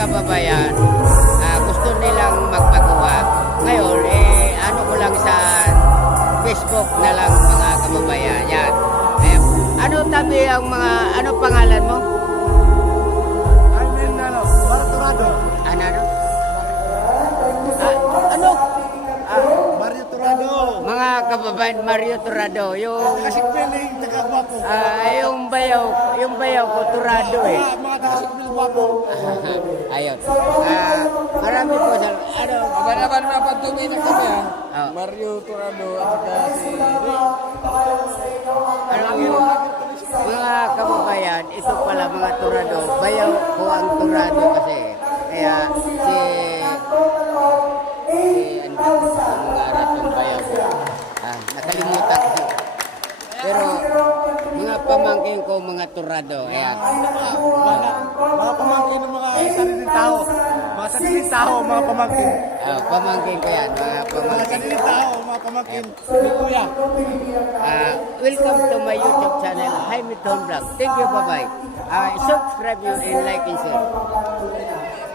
kababayan, gusto nilang magpagawa. Ngayon, ano ko lang sa Facebook na lang mga kababayan. Yan. Ano tabi ang mga, ano pangalan mo? Mario Turado. Ano? Ano? Mario Turado. Mga kababayan, Mario Turado. Yung, Kasikpiling, taga-Guapo. yung bayaw ko, Turado eh. Mga taga-Sikpiling, Guapo. Ayun. Marami po sa, ano? Abang-abang na pagtuloy na kami ha. Oh. Mario Turado at saka si Alam mo, mga kababayan, ito pala mga Turado. Bayaw ko ang Turado kasi. Kaya ano ang mga ratong bayaw ko. Nakalimutan ko. Pero mga pamangkin ko mga Turado. Ayan. Mga pamangkin ng mga sariling tao. Mga sariling tao, mga pamangkin. Pamangkin ko yan. Mga Mga pamangkin. sariling tao, mga pamangkin. Ni Kuya. Welcome to my YouTube channel, Jaime Tom Vlog. Thank you, bye-bye. Subscribe you and like and share.